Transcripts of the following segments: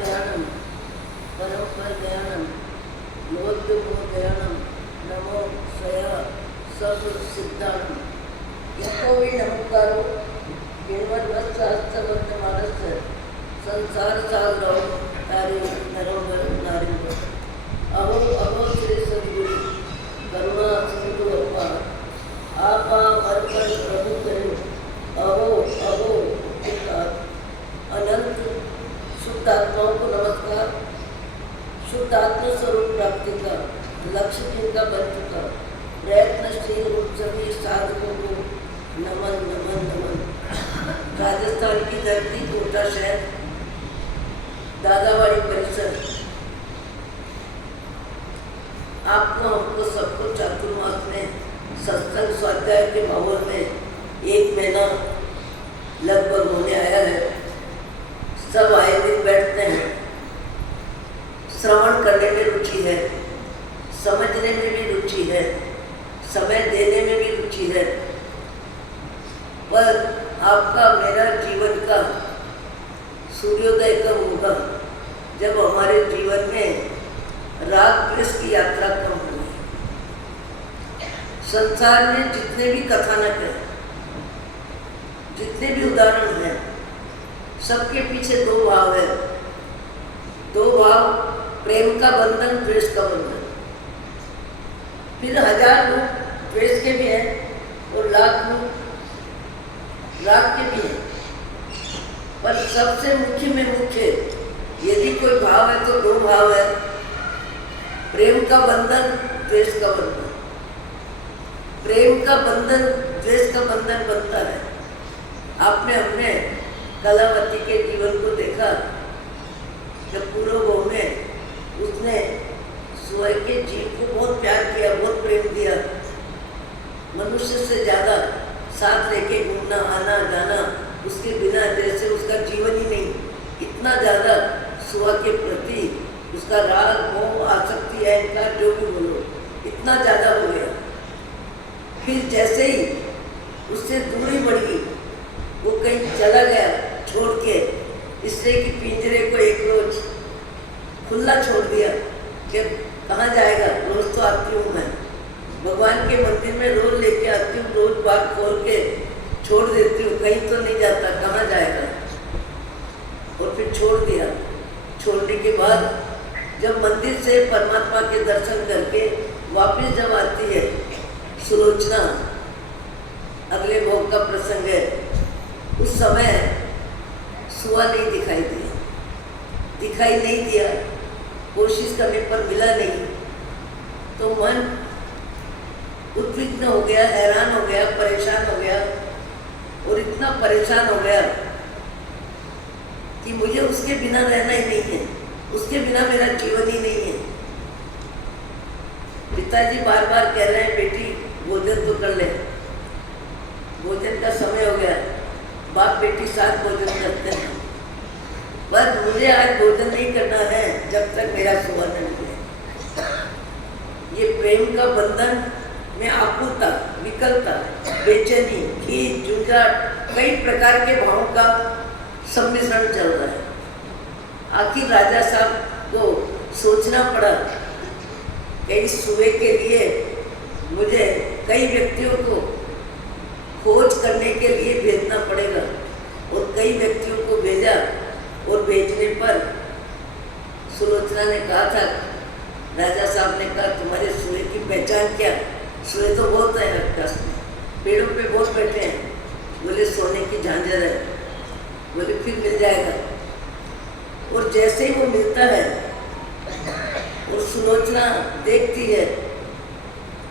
ज्ञानम परमपरज्ञानम योग्यमोदयानम नमो स्वय सर्वसिद्धानम यकोवी नमस्कारो केवलवत्सहस्रवर्तमानस्य संसारसागरौ तारे नरोवर नारिंदो अहो अहो श्री सद्गुरु करुणा सिंधु अपार आपा मरकर प्रभु करो अहो अहो उपकार अनंत शुद्ध आत्माओं को नमस्कार। शुद्ध आत्म स्वरूप प्राप्ति का लक्ष्य जिनका बन चुका प्रयत्नशील उन सभी साधकों को नमन नमन नमन। राजस्थान की धरती कोटा शहर दादावाड़ी परिसर आपको हमको सबको चातुर्मास में सत्संग स्वाध्याय के माहौल में 1 महीना लगभग होने आया है। सब आए दिन बैठते हैं, श्रवण करने में रुचि है, समझने में भी रुचि है, समय देने में भी रुचि है। पर आपका मेरा जीवन का सूर्योदय कब होगा? जब हमारे जीवन में राग द्वेष की यात्रा कम होगी। संसार में जितने भी कथानक हैं, जितने भी उदाहरण हैं, सबके पीछे 2 भाव है। 2 भाव, प्रेम का बंधन, द्वेष का बंधन। फिर 1000 रूप द्वेष के भी हैं और लाख रूप राग के भी हैं। पर सबसे मुख्य में मुख्य यदि कोई भाव है तो 2 भाव है, प्रेम का बंधन, द्वेष का बंधन। प्रेम का बंधन द्वेष का बंधन बनता है। आपने हमने कलावती के जीवन को देखा। जब पूर्व में उसने स्वयं के जीव को बहुत प्यार किया, बहुत प्रेम दिया, मनुष्य से ज़्यादा साथ लेके घूमना आना जाना, उसके बिना जैसे उसका जीवन ही नहीं। इतना ज़्यादा सुआ के प्रति उसका राग मोह आसक्ति अहंकार जो भी बोलो इतना ज़्यादा हो गया। फिर जैसे ही उससे दूरी बढ़ी, वो कहीं चला गया छोड़ के, इसलिए कि पिंजरे को एक रोज खुला छोड़ दिया कि कहाँ जाएगा। रोज तो आती हूँ मैं भगवान के मंदिर में, रोज लेके आती हूँ, रोज बात खोल के छोड़ देती हूँ, कहीं तो नहीं जाता, कहाँ जाएगा। और फिर छोड़ दिया। छोड़ने के बाद जब मंदिर से परमात्मा के दर्शन करके वापस जब आती है सुलोचना, अगले भोग का प्रसंग है, उस समय सुआ नहीं दिखाई नहीं दिया। कोशिश करने पर मिला नहीं तो मन उद्विग्न हो गया, हैरान हो गया, परेशान हो गया। और इतना परेशान हो गया कि मुझे उसके बिना रहना ही नहीं है, उसके बिना मेरा जीवन ही नहीं है। पिताजी बार बार कह रहे हैं, बेटी भोजन तो कर ले, भोजन का समय हो गया। बाप बेटी साथ भोजन करते हैं, पर मुझे आज भोजन नहीं करना है जब तक मेरा सुआ न मिले। ये प्रेम का बंधन में आकुलता, विकलता, बेचैनी, खींच, झुंझाट, कई प्रकार के भावों का सम्मिश्रण चल रहा है। आखिर राजा साहब को सोचना पड़ा कि इस सुए के लिए मुझे कई व्यक्तियों को खोज करने के लिए भेजना पड़ेगा। और कई व्यक्तियों को भेजा और भेजने पर सुलोचना ने कहा था, राजा साहब ने कहा, तुम्हारे सुए की पहचान क्या? सुए तो बहुत है आकाश में, पेड़ों पे बहुत बैठे हैं। बोले सोने की झांझर है। बोले फिर मिल जाएगा। और जैसे ही वो मिलता है और सुलोचना देखती है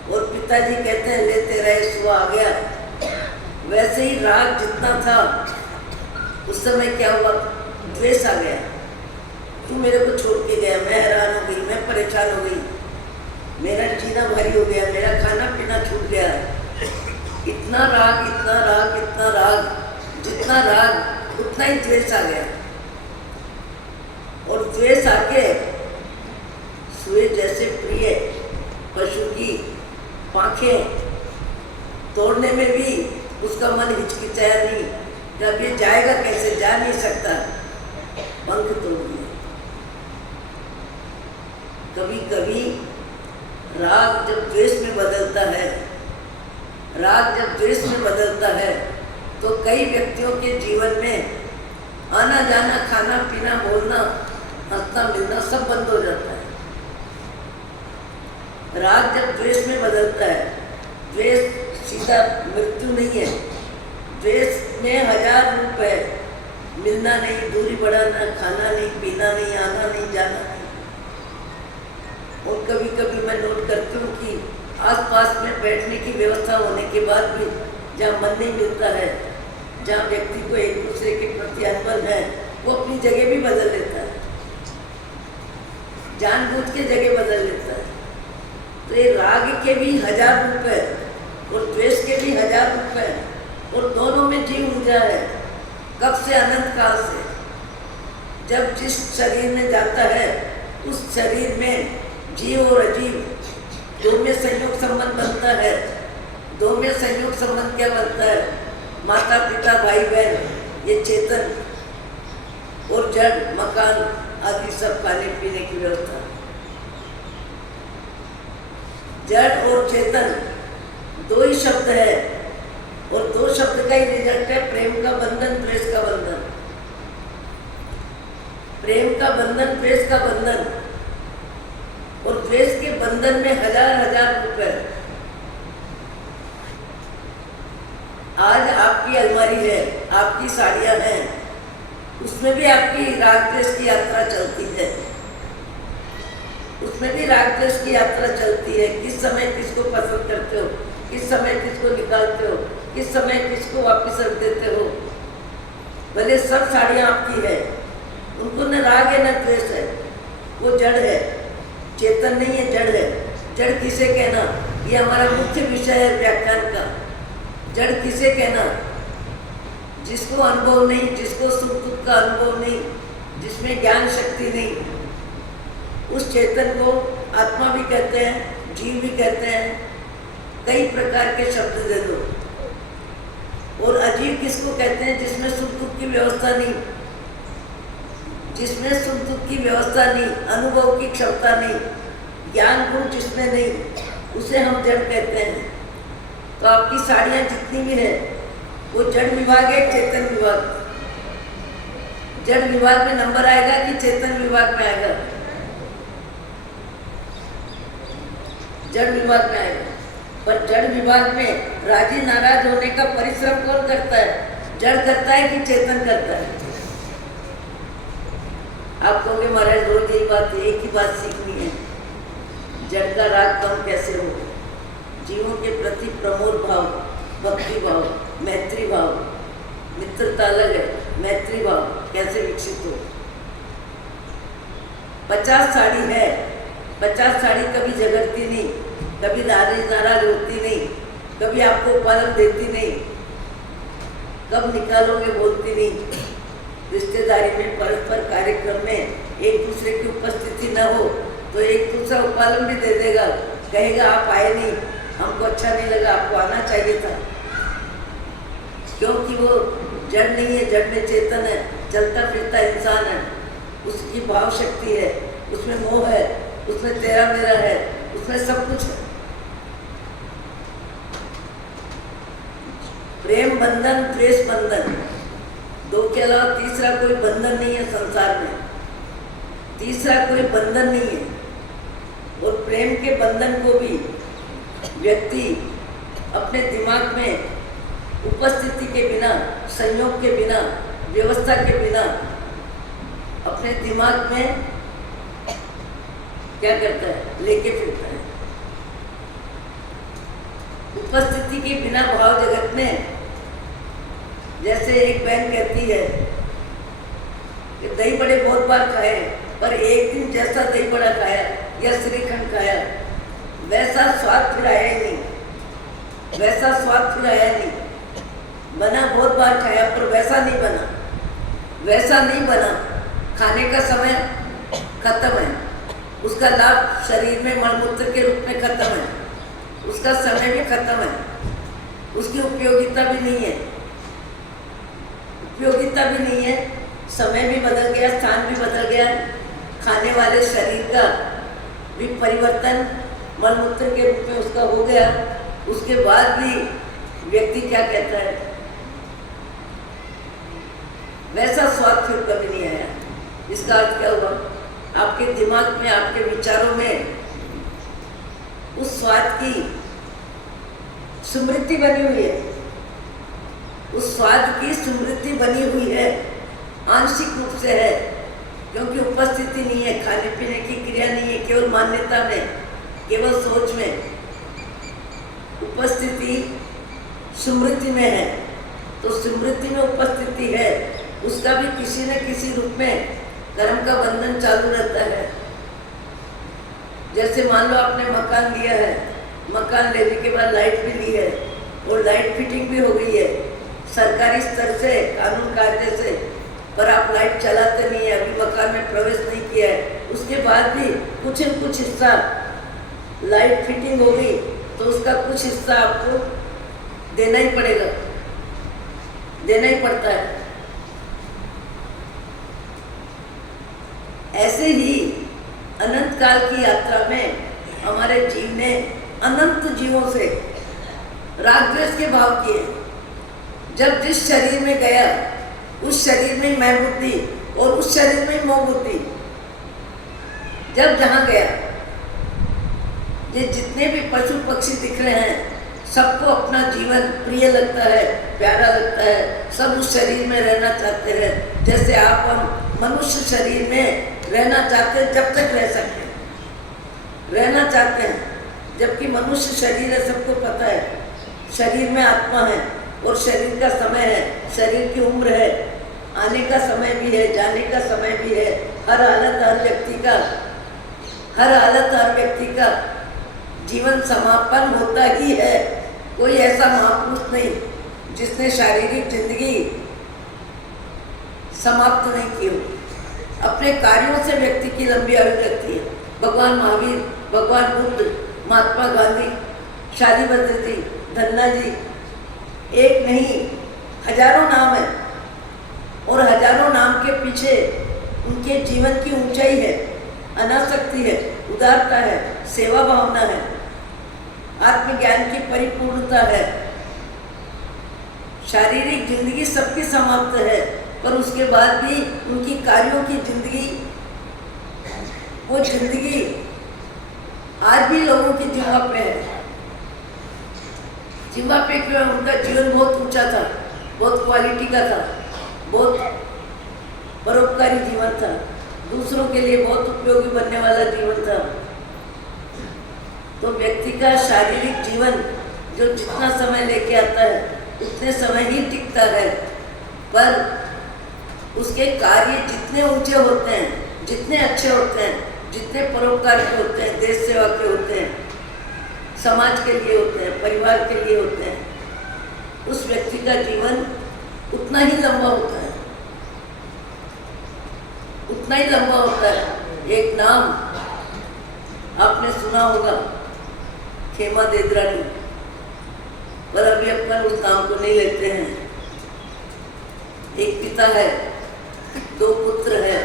और पिताजी कहते हैं, ले तेरा ये सुआ आ गया। वैसे ही राग जितना था उस समय क्या हुआ, द्वेष आ गया। तू मेरे को छोड़ के गया, मैं हैरान हो गई, मैं परेशान हो गई, मेरा जीना भारी हो गया, मेरा खाना पीना छूट गया। इतना राग, इतना राग, इतना राग, जितना राग उतना ही द्वेष आ गया। और द्वेष आके सुए जैसे प्रिय पशु की पांखें तोड़ने में भी उसका मन हिचकिचाया नहीं। जब ये जाएगा कैसे, जा नहीं सकता, पंख तोड़ दिए। कभी कभी राग जब द्वेष में बदलता है, राग जब द्वेष में बदलता है तो कई व्यक्तियों के जीवन में आना जाना, खाना पीना, बोलना, हंसना मिलना सब बंद हो जाता है। राग जब द्वेष में बदलता है, द्वेष सीधा मृत्यु नहीं है, द्वेष में 1000 रूप है। मिलना नहीं, दूरी बढ़ाना, खाना नहीं, पीना नहीं, आना नहीं, जाना नहीं। और कभी कभी मैं नोट करती हूँ कि आसपास में बैठने की व्यवस्था होने के बाद भी जहाँ मन नहीं मिलता है, जहाँ व्यक्ति को एक दूसरे के प्रति अनबन है, वो अपनी जगह भी बदल लेता है, जानबूझ के जगह बदल लेता है। तो ये राग के भी 1000 रूप है और द्वेष के भी 1000 रूप है और दोनों में जीव ऊर्जा है। कब से? अनंत काल से। जब जिस शरीर में जाता है उस शरीर में जीव और अजीव दो में संयोग संबंध बनता है। दो में संयोग संबंध क्या बनता है? माता पिता भाई बहन, ये चेतन और जड़, मकान आदि सब खाने पीने की व्यवस्था। जड़ और चेतन दो ही शब्द है और दो शब्द का ही रिजल्ट है प्रेम का बंधन, द्वेष का बंधन। प्रेम का बंधन, द्वेष का बंधन। और द्वेष के बंधन में 1000 रूप है। आज आपकी अलमारी है, आपकी साड़ियां हैं, उसमें भी आपकी राग द्वेष की यात्रा चलती है, उसमें भी राग द्वेष की यात्रा चलती है। किस समय किसको पसंद करते हो, किस समय किसको निकालते हो, किस समय किसको वापस रख देते हो। भले सब साड़ियाँ आपकी है, उनको न राग है न द्वेष है, वो जड़ है, चेतन नहीं है, जड़ है। जड़ किसे कहना, ये हमारा मुख्य विषय है व्याख्यान का। जड़ किसे कहना? जिसको अनुभव नहीं, जिसको सुख दुख का अनुभव नहीं, जिसमें ज्ञान शक्ति नहीं, उस चेतन को आत्मा भी कहते हैं, जीव भी कहते हैं, कई प्रकार के शब्द दे दो। और अजीव किसको कहते हैं? जिसमें सुख दुख की व्यवस्था नहीं, जिसमें सुख दुख की व्यवस्था नहीं, अनुभव की क्षमता नहीं, ज्ञान गुण जिसमें नहीं, उसे हम जड़ कहते हैं। तो आपकी साड़ियाँ जितनी भी है वो जड़ विभाग है, चेतन विभाग। जड़ विभाग में नंबर आएगा कि चेतन विभाग में आएगा? जड़ विभाग में आएगा। पर जड़ विभाग में राजी नाराज होने का परिश्रम कौन करता है? जड़ करता है कि चेतन करता है? आप कहोगे महाराज रोज यही बात, एक ही बात सीखनी है, जड़ का राग कम कैसे हो? जीवों के प्रति प्रमोद भाव, भक्ति भाव, मैत्री भाव, मित्रता अलग है, मैत्री भाव कैसे विकसित हो? 50 साड़ी है, 50 साड़ी कभी झगड़ती नहीं, कभी नाराज होती नहीं, कभी आपको उपलब्ध देती नहीं, कब निकालोगे बोलती नहीं। रिश्तेदारी में, परस्पर कार्यक्रम में एक दूसरे की उपस्थिति न हो तो एक दूसरा उपलब्ध भी दे देगा, कहेगा आप आए नहीं, हमको अच्छा नहीं लगा, आपको आना चाहिए था। क्योंकि वो जड़ नहीं है, जड़ में चेतन है, चलता फिरता इंसान है, उसकी भाव शक्ति है, उसमें मोह है, उसमें तेरा मेरा है, उसमें सब कुछ है। प्रेम बंधन, द्वेष बंधन, दो के अलावा तीसरा कोई बंधन नहीं है संसार में, तीसरा कोई बंधन नहीं है। और प्रेम के बंधन को भी व्यक्ति अपने दिमाग में उपस्थिति के बिना, संयोग के बिना, व्यवस्था के बिना अपने दिमाग में क्या करता है? लेके फिरता है। उपस्थिति के बिना भाव जगत में, जैसे एक बहन कहती है कि दही बड़े बहुत बार खाए, पर एक दिन जैसा दही बड़ा खाया या श्रीखंड खाया वैसा स्वाद फिर आया ही नहीं, वैसा स्वाद फिर आया नहीं। बना बहुत बार खाया पर वैसा नहीं बना, वैसा नहीं बना। खाने का समय खत्म है, उसका लाभ शरीर में मलमूत्र के रूप में खत्म है, उसका समय भी खत्म है, उसकी उपयोगिता भी नहीं है, उपयोगिता भी नहीं है, समय भी बदल गया, स्थान भी बदल गया, खाने वाले शरीर का भी परिवर्तन मलमूत्र के रूप में उसका हो गया, उसके बाद भी व्यक्ति क्या कहता है, वैसा स्वाद फिर कभी नहीं आया। इसका अर्थ क्या हुआ? आपके दिमाग में, आपके विचारों में उस स्वाद की स्मृति बनी हुई है, उस स्वाद की स्मृति बनी हुई है, आंशिक रूप से है, क्योंकि उपस्थिति नहीं है, खाने पीने की क्रिया नहीं है, केवल मान्यता में, केवल सोच में। उपस्थिति स्मृति में है, तो स्मृति में उपस्थिति है, उसका भी किसी न किसी रूप में कर्म का बंधन चालू रहता है। जैसे मान लो आपने मकान लिया है, मकान लेने के बाद लाइट भी ली है और लाइट फिटिंग भी हो गई है सरकारी स्तर से, कानून कायदे से, पर आप लाइट चलाते नहीं है, अभी मकान में प्रवेश नहीं किया है, उसके बाद भी कुछ न कुछ हिस्सा लाइट फिटिंग हो गई तो उसका कुछ हिस्सा आपको देना ही पड़ेगा, देना ही पड़ता है। ऐसे ही अनंत काल की यात्रा में हमारे जीव ने अनंत जीवों से राग द्वेष के भाव किए। जब जिस शरीर में गया उस शरीर में मैं बुद्धि और उस शरीर में मोह बुद्धि, जब जहाँ गया, ये जितने भी पशु पक्षी दिख रहे हैं सबको अपना जीवन प्रिय लगता है, प्यारा लगता है, सब उस शरीर में रहना चाहते हैं। जैसे आप हम मनुष्य शरीर में रहना चाहते हैं, जब तक रह सकते हैं रहना चाहते हैं, जबकि मनुष्य शरीर है, सबको पता है शरीर में आत्मा है और शरीर का समय है, शरीर की उम्र है, आने का समय भी है, जाने का समय भी है। हर हालत हर व्यक्ति का जीवन समापन होता ही है। कोई ऐसा महापुरुष नहीं जिसने शारीरिक जिंदगी समाप्त नहीं की हो। अपने कार्यों से व्यक्ति की लंबी आयु लगती है। भगवान महावीर, भगवान बुद्ध, महात्मा गांधी, शादी भद्रती, धन्ना जी, एक नहीं हजारों नाम है और हजारों नाम के पीछे उनके जीवन की ऊंचाई है, अनासक्ति है, उदारता है, सेवा भावना है, आत्मज्ञान की परिपूर्णता है। शारीरिक जिंदगी सबकी समाप्त है, पर उसके बाद भी उनकी कार्यों की जिंदगी, वो जिंदगी आज भी लोगों की जिह्वा पे है। जिह्वा पे क्यों? उनका जीवन बहुत ऊंचा था, बहुत क्वालिटी का था, बहुत परोपकारी जीवन था, दूसरों के लिए बहुत उपयोगी बनने वाला जीवन था। तो व्यक्ति का शारीरिक जीवन जो जितना समय लेके आता है उतने समय ही टिकता है, पर उसके कार्य जितने ऊंचे होते हैं, जितने अच्छे होते हैं, जितने परोपकार के होते हैं, देश सेवा के होते हैं, समाज के लिए होते हैं, परिवार के लिए होते हैं, उस व्यक्ति का जीवन उतना ही लंबा होता है, उतना ही लंबा होता है। एक नाम आपने सुना होगा, खेमा देदरानी, पर अभी अपन उस नाम को नहीं लेते हैं। एक पिता है, दो पुत्र है,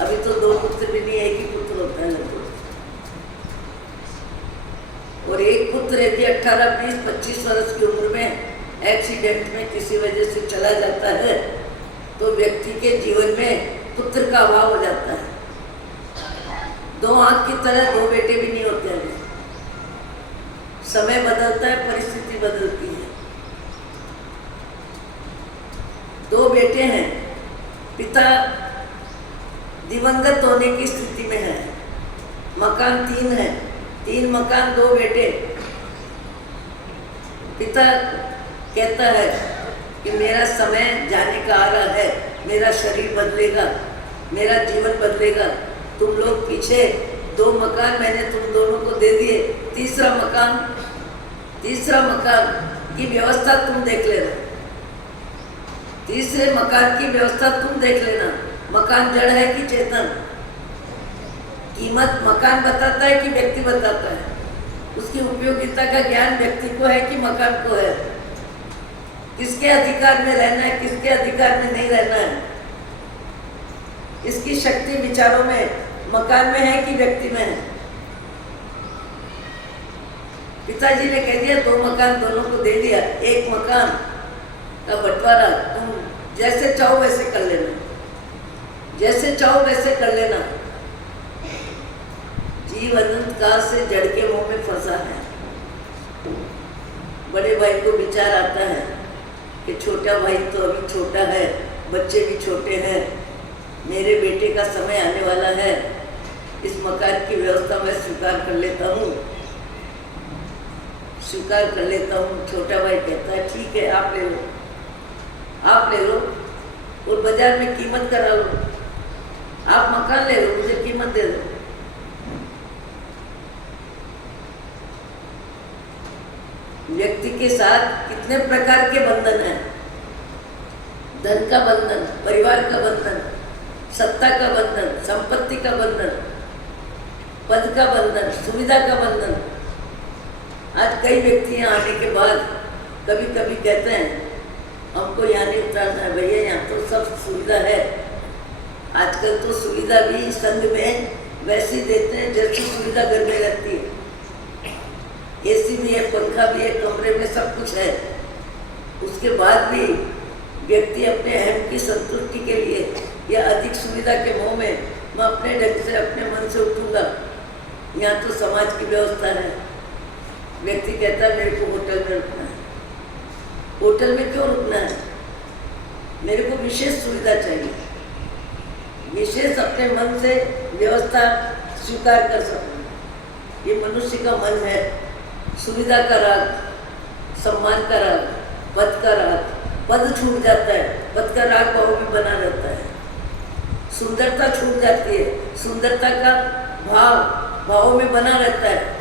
अभी तो दो पुत्र भी नहीं, एक ही पुत्र होता है लगभग। और एक पुत्र यदि 18, 20, 25 वर्ष की उम्र में एक्सीडेंट में किसी वजह से चला जाता है तो व्यक्ति के जीवन में पुत्र का अभाव हो जाता है। दो आंख की तरह दो बेटे भी नहीं होते हैं। समय बदलता है, परिस्थिति बदलती है। दो बेटे हैं, पिता दिवंगत होने की स्थिति में है, मकान 3 है, 3 मकान 2 बेटे। पिता कहता है कि मेरा समय जाने का आ रहा है, मेरा शरीर बदलेगा, मेरा जीवन बदलेगा, तुम लोग पीछे 2 मकान मैंने तुम दोनों को दे दिए, तीसरा मकान की व्यवस्था तुम देख लेना, तीसरे मकान की व्यवस्था तुम देख लेना। मकान जड़ है कि चेतन? कीमत मकान बताता है कि व्यक्ति बताता है? उसकी उपयोगिता का ज्ञान व्यक्ति को है कि मकान को है? किसके अधिकार में रहना है, किसके अधिकार में नहीं रहना है? इसकी शक्ति विचारों में मकान में है कि व्यक्ति में है? पिताजी ने कह दिया 2 मकान दोनों को दे दिया, 1 मकान का बंटवारा तुम जैसे चाहो वैसे कर लेना, जैसे चाहो वैसे कर लेना। जीव अनंत काल से जड़ के मुंह में फंसा है। बड़े भाई को विचार आता है कि छोटा भाई तो अभी छोटा है, बच्चे भी छोटे हैं, मेरे बेटे का समय आने वाला है, इस मकान की व्यवस्था मैं स्वीकार कर लेता हूँ, स्वीकार कर लेता हूँ। छोटा भाई कहता है ठीक है, आप ले लो, आप ले लो और बाजार में कीमत करा लो, आप मकान ले लो, मुझे कीमत दे दो। व्यक्ति के साथ कितने प्रकार के बंधन हैं, धन का बंधन, परिवार का बंधन, सत्ता का बंधन, संपत्ति का बंधन, पद का बंधन, सुविधा का बंधन। आज कई व्यक्ति यहाँ आने के बाद कभी कभी कहते हैं हमको यहाँ नहीं उतारना है, भैया यहाँ तो सब सुविधा है। आजकल तो सुविधा भी संघ में वैसी देते हैं जैसी सुविधा घर में रहती है, एसी भी है, पंखा भी है, कमरे में सब कुछ है। उसके बाद भी व्यक्ति अपने अहम की संतुष्टि के लिए या अधिक सुविधा के मोह में मैं अपने ढंग से अपने मन से उठूंगा, यहाँ तो समाज की व्यवस्था है। व्यक्ति कहता है मेरे को होटल में रुकना है। होटल में क्यों रुकना है? मेरे को विशेष सुविधा चाहिए, विशेष अपने मन से व्यवस्था स्वीकार कर सकूँ। ये मनुष्य का मन है। सुविधा का राग, सम्मान का राग, पद का राग, पद छूट जाता है, पद का राग भाव भी बना रहता है। सुंदरता छूट जाती है, सुंदरता का भाव में बना रहता है।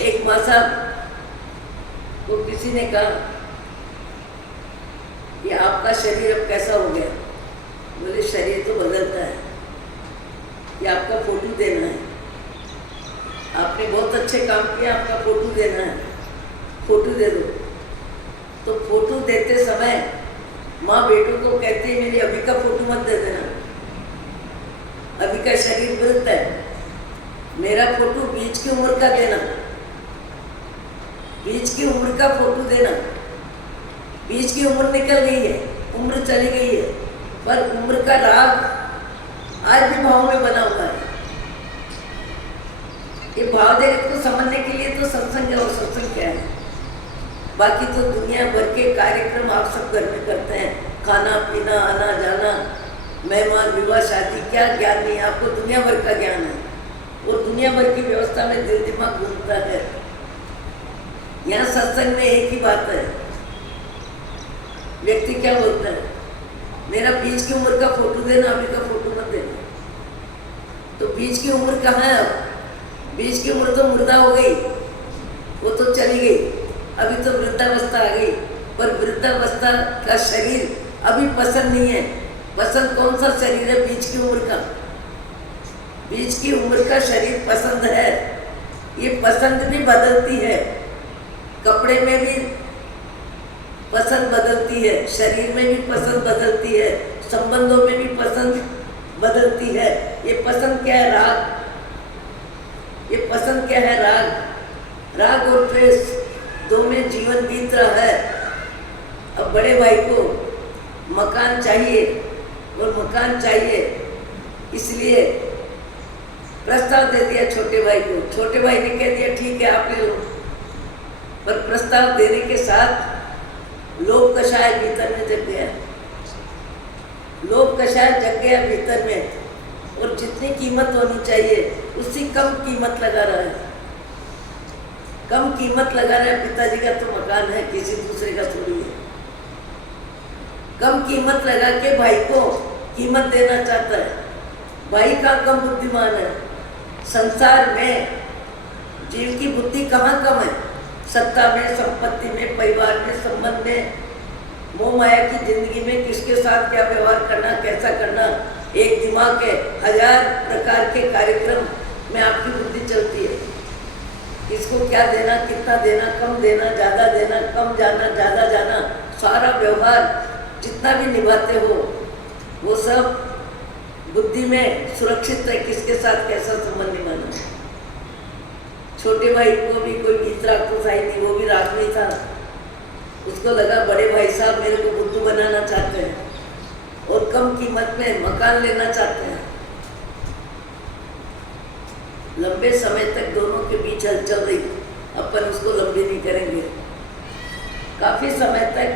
एक माँ साहब को किसी ने कहा कि आपका शरीर अब कैसा हो गया? बोले शरीर तो बदलता है, ये आपका फोटो देना है, आपने बहुत अच्छे काम किया, आपका फोटो देना है, फोटो दे दो। तो फोटो देते समय माँ बेटों को कहती है मेरी अभी का फोटो मत दे देना, अभी का शरीर बदलता है, मेरा फोटो बीच की उम्र का देना, बीच की उम्र का फोटो देना। बीच की उम्र निकल गई है, उम्र चली गई है, पर उम्र का राग आज भी भाव में बना हुआ है। ये भाव जगत को समझने के लिए तो सत्संग है, और सत्संग क्या है? बाकी तो दुनिया भर के कार्यक्रम आप सब घर में करते हैं, खाना पीना, आना जाना, मेहमान, विवाह, शादी, क्या ज्ञान नहीं, आपको दुनिया भर का ज्ञान है और दुनिया भर की व्यवस्था में दिल दिमाग घूमता है। यहाँ सत्संग में एक ही बात है, व्यक्ति क्या बोलता है, मेरा बीच की उम्र का फोटो देना, अभी का फोटो मत देना। तो बीच की उम्र कहाँ है? अब बीच की उम्र तो मुर्दा हो गई, वो तो चली गई, अभी तो वृद्धावस्था आ गई। पर वृद्धावस्था का शरीर अभी पसंद नहीं है। पसंद कौन सा शरीर है? बीच की उम्र का। बीच की उम्र का शरीर पसंद है। ये पसंद भी बदलती है, कपड़े में भी पसंद बदलती है, शरीर में भी पसंद बदलती है, संबंधों में भी पसंद बदलती है। ये पसंद क्या है? राग। ये पसंद क्या है? राग। राग और द्वेष दो में जीवन बीत रहा है। अब बड़े भाई को मकान चाहिए और मकान चाहिए, इसलिए प्रस्ताव दे दिया छोटे भाई को। छोटे भाई ने कह दिया ठीक है आप ले लो, पर प्रस्ताव देने के साथ लोभ कषाय भीतर में जग गया। लोभ कषाय जग गया भीतर में, और जितनी कीमत होनी चाहिए उससे कम कीमत लगा रहा है, कम कीमत लगा रहा है। पिताजी का तो मकान है, किसी दूसरे का थोड़ी है। कम कीमत लगा के भाई को कीमत देना चाहता है। भाई का कम बुद्धिमान है। संसार में जीव की बुद्धि कहाँ कम है? सत्ता में, संपत्ति में, परिवार में, संबंध में, मोह माया की जिंदगी में किसके साथ क्या व्यवहार करना, कैसा करना, एक दिमाग के 1000 प्रकार के कार्यक्रम में आपकी बुद्धि चलती है। किसको क्या देना, कितना देना, कम देना, ज़्यादा देना, कम जाना, ज़्यादा जाना, सारा व्यवहार जितना भी निभाते हो वो सब बुद्धि में सुरक्षित है। किसके साथ कैसा संबंध निभाना है, छोटे भाई को भी कोई बीच राग तो था ही नहीं, वो भी राग में था। उसको लगा बड़े भाई साहब मेरे को बुद्धू बनाना चाहते हैं और कम कीमत में मकान लेना चाहते हैं। लंबे समय तक दोनों के बीच हलचल रही, अपन उसको लंबी नहीं करेंगे। काफी समय तक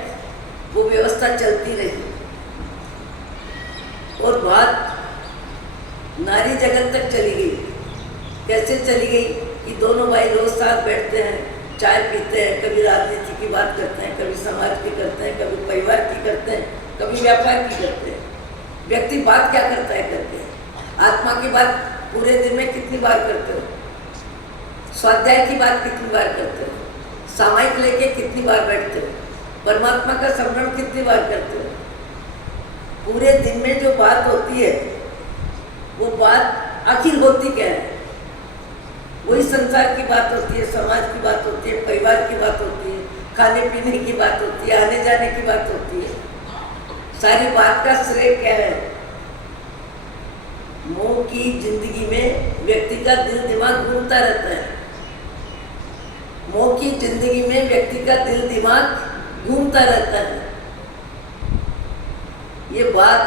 वो व्यवस्था चलती रही और बात नारी जगत तक चली गई। कैसे चली गई कि दोनों भाई रोज साथ बैठते हैं, चाय पीते हैं, कभी राजनीति की बात करते हैं, कभी समाज की करते हैं, कभी परिवार की करते हैं, कभी व्यापार की करते हैं। व्यक्ति बात क्या करता है करते हैं। आत्मा की बात पूरे दिन में कितनी बार करते हो, स्वाध्याय की बात कितनी बार करते हो, सामायिक लेके कितनी बार बैठते हो, परमात्मा का स्मरण कितनी बार करते हो। पूरे दिन में जो बात होती है वो बात आखिर होती क्या है? वही संसार की बात होती है, समाज की बात होती है, परिवार की बात होती है, खाने पीने की बात होती है, आने जाने की बात होती है। सारी बात का श्रेय क्या है? मोह की जिंदगी में व्यक्ति का दिल दिमाग घूमता रहता है। मोह की जिंदगी में व्यक्ति का दिल दिमाग घूमता रहता है। ये बात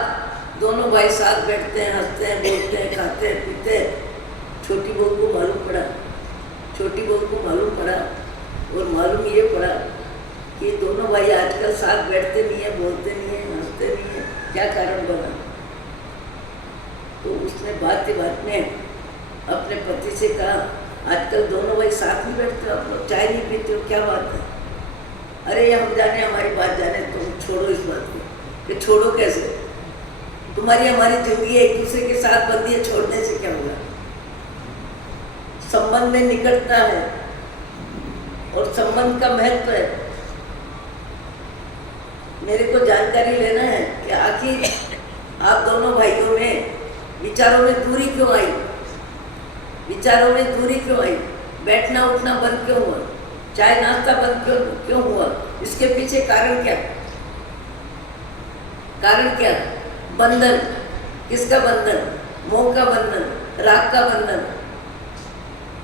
दोनों भाई साथ बैठते हैं, हंसते हैं, बोलते हैं, खाते हैं, पीते हैं। छोटी बहू को मालूम पड़ा, छोटी बहू को मालूम पड़ा और मालूम ये पड़ा कि दोनों भाई आजकल साथ बैठते नहीं है, बोलते नहीं है, हंसते नहीं है। क्या कारण बना? तो उसने बात में अपने पति से कहा, आजकल दोनों भाई साथ नहीं बैठते हो, आप लोग चाय नहीं पीते हो, क्या बात है? अरे ये हम जाने, हमारी बात जाने, तुम छोड़ो इस बात को। कि छोड़ो कैसे? तुम्हारी हमारी जिंदगी एक दूसरे के साथ बंधी है, छोड़ने से क्या होगा? संबंध में निकटता है और संबंध का महत्व है। मेरे को जानकारी लेना है कि आखिर आप दोनों भाइयों में विचारों में दूरी क्यों आई? विचारों में दूरी क्यों आई? बैठना उठना बंद क्यों हुआ? चाय नाश्ता बंद क्यों हुआ? इसके पीछे कारण क्या? कारण क्या? बंधन। किसका बंधन? मोह का बंधन, राग का बंधन।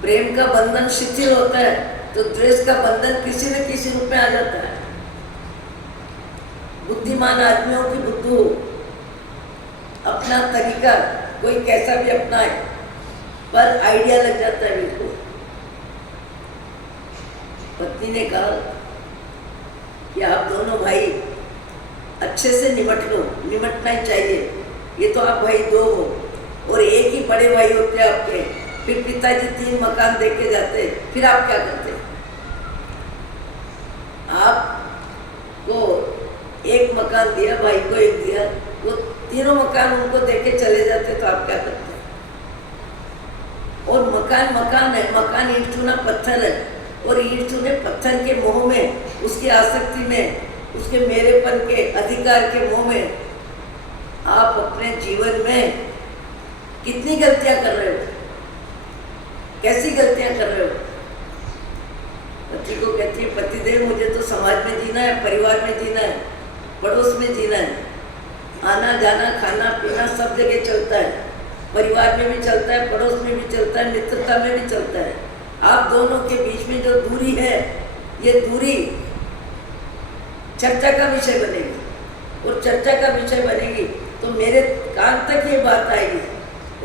प्रेम का बंधन शिथिल होता है तो द्वेष का बंधन किसी न किसी रूप में आ जाता है। बुद्धिमान आदमियों की बुद्धि अपना तरीका कोई कैसा भी अपनाए पर आइडिया लग जाता है बिल्कुल। पत्नी ने कहा कि आप दोनों भाई अच्छे से निमट लो, निमटना ही चाहिए। ये तो आप भाई दो हो और एक ही बड़े भाई होते आपके। फिर पिताजी 3 मकान दे के जाते, फिर आप क्या करते? आपको एक मकान दिया, भाई को एक दिया, वो तीनों मकान उनको दे के चले जाते तो आप क्या करते? और मकान मकान है, मकान ईंट चूना पत्थर है और ईंट चूने पत्थर के मोह में, उसकी आसक्ति में, उसके मेरेपन के अधिकार के मोह में आप अपने जीवन में कितनी गलतियां कर रहे हो? कैसी गलतियां कर रहे हो? पति को कहती है, पतिदेव मुझे तो समाज में जीना है, परिवार में जीना है, पड़ोस में जीना है। आना जाना खाना पीना सब जगह चलता है, परिवार में भी चलता है, पड़ोस में भी चलता है, मित्रता में भी चलता है। आप दोनों के बीच में जो दूरी है, ये दूरी चर्चा का विषय बनेगी और चर्चा का विषय बनेगी तो मेरे कान तक ये बात आएगी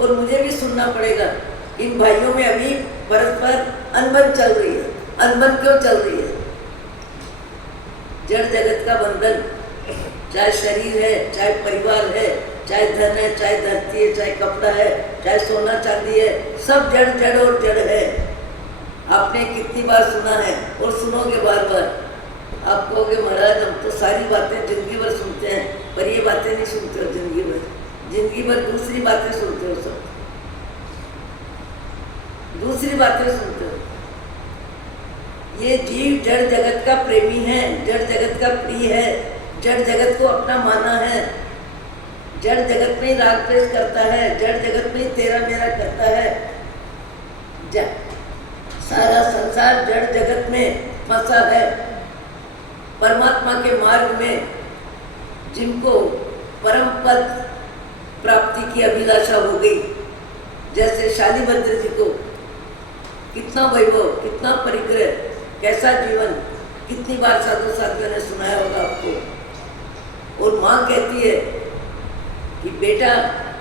और मुझे भी सुनना पड़ेगा। इन भाइयों में अभी परस्पर अनबन चल रही है। अनबन क्यों चल रही है? जड़ जगत का बंधन, चाहे शरीर है, चाहे परिवार है, चाहे धन है, चाहे धरती है, चाहे कपड़ा है, चाहे सोना चांदी है, सब जड़ जड़ और जड़ है। आपने कितनी बार सुना है और सुनोगे बार बार। आप कहोगे महाराज हम तो सारी बातें जिंदगी भर सुनते हैं, पर ये बातें नहीं सुनते हो जिंदगी भर। जिंदगी भर दूसरी बातें सुनते हो, सब दूसरी बातें सुनते हो। ये जीव जड़ जगत का प्रेमी है, जड़ जगत का प्रिय है, जड़ जगत को अपना माना है, जड़ जगत में ही राग द्वेष करता है, जड़ जगत में ही तेरा मेरा करता है। सारा संसार जड़ जगत में फंसा है। परमात्मा के मार्ग में जिनको परम पद प्राप्ति की अभिलाषा हो गई, जैसे शालिभद्र जी को कितना वैभव, कितना परिग्रह, कैसा जीवन, कितनी बार साधु साधियों ने सुनाया होगा आपको। और माँ कहती है कि बेटा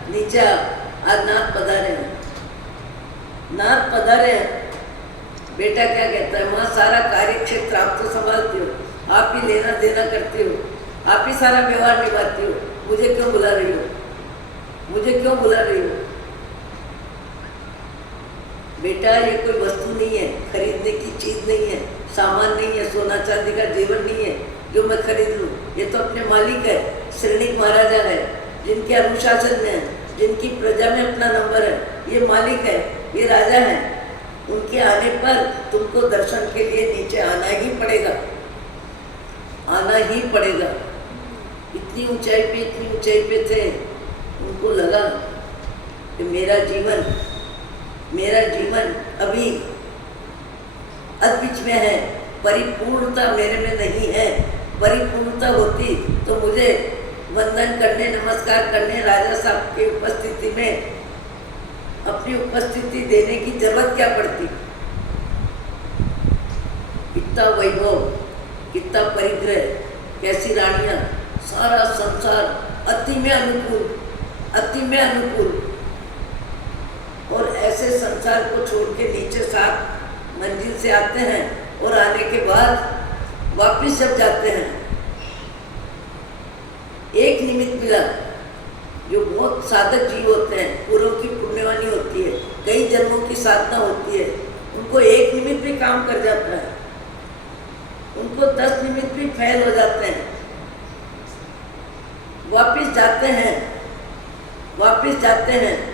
नीचे आज नाथ पधारे हैं, नाथ पधारे हैं। बेटा क्या कहता है, माँ सारा कार्य क्षेत्र आप तो संभालती हो, आप ही लेना देना करती हो, आप ही सारा व्यवहार निभाती हो, मुझे क्यों बुला रही हो, मुझे क्यों बुला रही हो। बेटा ये कोई वस्तु नहीं है, खरीदने की चीज नहीं है, सामान नहीं है, सोना चांदी का जेवर नहीं है जो मैं खरीद लूँ। ये तो अपने मालिक है, श्रेणिक महाराजा है, जिनके अनुशासन में है, जिनकी प्रजा में अपना नंबर है, ये मालिक है, ये राजा है। उनके आने पर तुमको दर्शन के लिए नीचे आना ही पड़ेगा, आना ही पड़ेगा। इतनी ऊंचाई पे थे, उनको लगा कि मेरा जीवन अभी अद्विच में है, परिपूर्णता मेरे में नहीं है। परिपूर्णता होती तो मुझे वंदन करने, नमस्कार करने, राजा साहब की उपस्थिति में अपनी उपस्थिति देने की जरूरत क्या पड़ती। कितना वैभव, कितना परिग्रह, कैसी रानियां, सारा संसार अति में अनुकूल, अति में अनुकूल। और ऐसे संसार को छोड़ के नीचे 7 मंजिल से आते हैं और आने के बाद वापिस जब जाते हैं, एक निमित्त मिला। जो बहुत साधक जीव होते हैं, पूर्व की पुण्यवानी होती है, कई जन्मों की साधना होती है, उनको एक निमित्त भी काम कर जाता है, उनको 10 निमित्त भी फैल हो जाते हैं। वापिस जाते हैं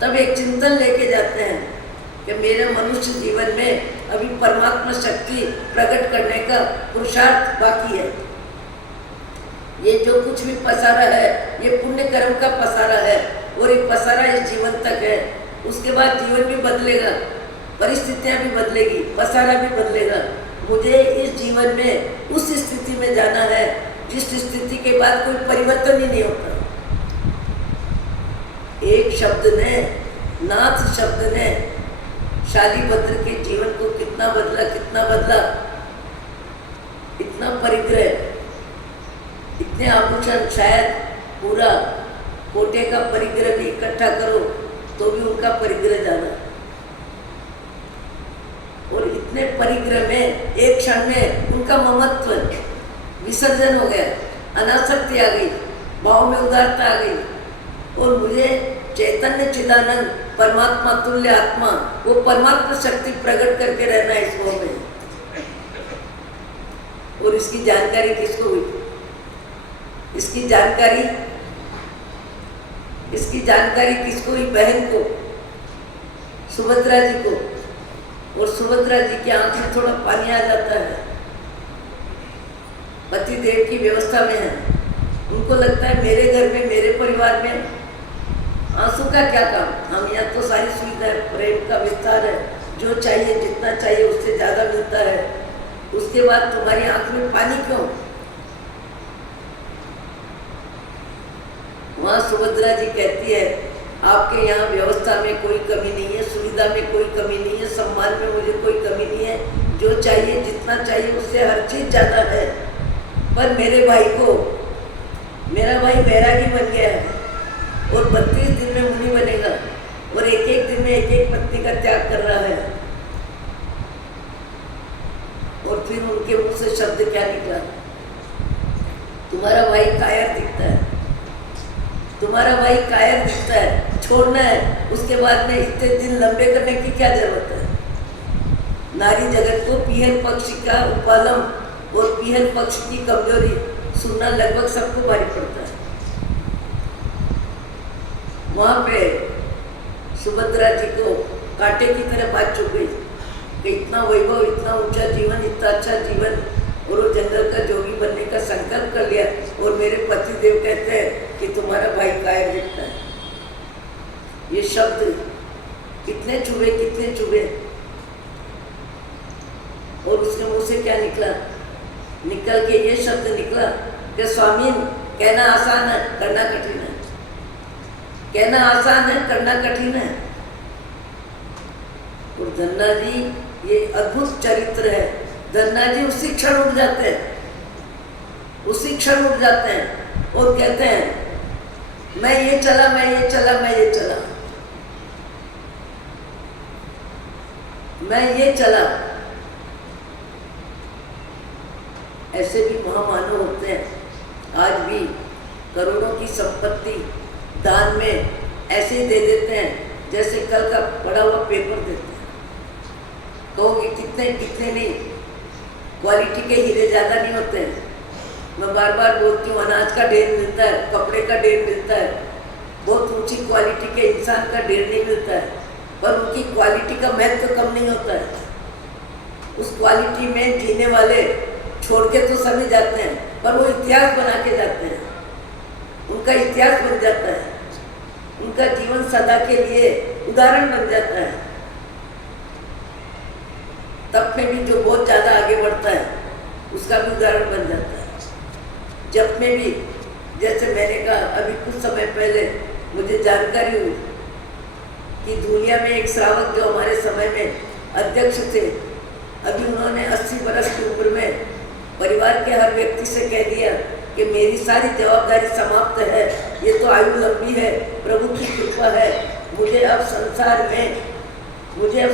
तब एक चिंतन लेके जाते हैं कि मेरे मनुष्य जीवन में अभी परमात्मा शक्ति प्रकट करने का पुरुषार्थ बाकी है। ये जो कुछ भी पसारा है, ये पुण्य कर्म का पसारा है, और ये पसारा इस जीवन तक है। उसके बाद जीवन भी बदलेगा, परिस्थितियां भी बदलेगी, पसारा भी बदलेगा। मुझे इस जीवन में उस स्थिति में जाना है जिस स्थिति के बाद कोई परिवर्तन ही नहीं होता। एक शब्द ने, नाथ शब्द ने शालीभद्र के जीवन को कितना बदला, कितना बदला। इतना परिग्रह, इतने आभूषण, शायद पूरा कोटे का परिग्रह भी इकट्ठा करो तो भी उनका परिग्रह जाना। और इतने परिग्रह में एक क्षण में उनका ममत्व विसर्जन हो गया, अनासक्ति आ गई, भाव में उदारता आ गई। और मुझे चैतन्य चिदानंद परमात्मा तुल्य आत्मा, वो परमात्मा शक्ति प्रकट करके रहना है इस भाव में। और इसकी जानकारी किसको हुई? इसकी जानकारी किसको हुई? बहन को, सुभद्रा जी को। और सुभद्रा जी की आंख में थोड़ा पानी आ जाता है, पति देव की व्यवस्था में है। उनको लगता है मेरे घर में, मेरे परिवार में आंसू का क्या काम, हम यहाँ तो सारी सुविधा है, प्रेम का विस्तार है, जो चाहिए जितना चाहिए उससे ज़्यादा मिलता है, उसके बाद तुम्हारी आंख में पानी क्यों? वहाँ सुभद्रा जी कहती है आपके यहाँ व्यवस्था में कोई कमी नहीं है, सुविधा में कोई कमी नहीं है, सम्मान में मुझे कोई कमी नहीं है, जो चाहिए जितना चाहिए उससे हर चीज़ ज़्यादा है। पर मेरे भाई को, मेरा भाई बैरागी बन गया है और 32 दिन में मुनि बनेगा और एक एक दिन में एक एक पत्नी का त्याग कर रहा है। और फिर उनके मुंह से शब्द क्या निकला? तुम्हारा भाई कायर दिखता है, तुम्हारा भाई कायर दिखता है, छोड़ना है। उसके बाद में इतने दिन लंबे करने की क्या जरूरत है? नारी जगत को पीहर पक्ष का उपालम और पीहर पक्ष की कमजोरी सुनना लगभग सबको भारी पड़ता है। वहाँ पे सुभद्रा जी को कांटे की तरह बात चुप गई कि इतना वैभव, इतना ऊंचा जीवन, इतना अच्छा जीवन, और वो जंगल का जोगी बनने का संकल्प कर लिया। और मेरे पति देव कहते हैं कि तुम्हारा भाई कायर दिखता है। ये शब्द कितने चुभे, कितने चुभे। और उसके मुंह से क्या निकला? निकल के ये शब्द निकला कि स्वामी, कहना आसान है, करना कठिन है। कहना आसान है, करना कठिन है। और धन्ना जी ये अद्भुत चरित्र है। धन्ना जी उसी क्षण उठ जाते हैं, उसी क्षण उठ जाते हैं और कहते हैं मैं ये चला, मैं ये चला, मैं ये चला, मैं ये चला। ऐसे भी महामानव होते हैं। आज भी करोड़ों की संपत्ति दान में ऐसे ही दे देते हैं जैसे कल का पड़ा हुआ पेपर देते हैं। कहोगे कितने कितने नहीं, क्वालिटी के हीरे ज़्यादा नहीं होते हैं। मैं बार बार बोलती हूँ, अनाज का ढेर मिलता है, कपड़े का ढेर मिलता है, बहुत ऊंची क्वालिटी के इंसान का ढेर नहीं मिलता है, पर उनकी क्वालिटी का महत्व तो कम नहीं होता है। उस क्वालिटी में जीने वाले छोड़ के तो सभी जाते हैं, पर वो इतिहास बना के जाते हैं, उनका इतिहास बन जाता है, उनका जीवन सदा के लिए उदाहरण बन जाता है। तब में भी जो बहुत ज़्यादा आगे बढ़ता है उसका भी उदाहरण बन जाता है। जब में भी, जैसे मैंने कहा अभी कुछ समय पहले मुझे जानकारी हुई कि दुनिया में एक श्रावक जो हमारे समय में अध्यक्ष थे, अभी उन्होंने 80 वर्ष की उम्र में परिवार के हर व्यक्ति से कह दिया कि मेरी सारी जवाबदारी समाप्त है, ये तो आयु लंबी है, प्रभु की कृपा है, मुझे अब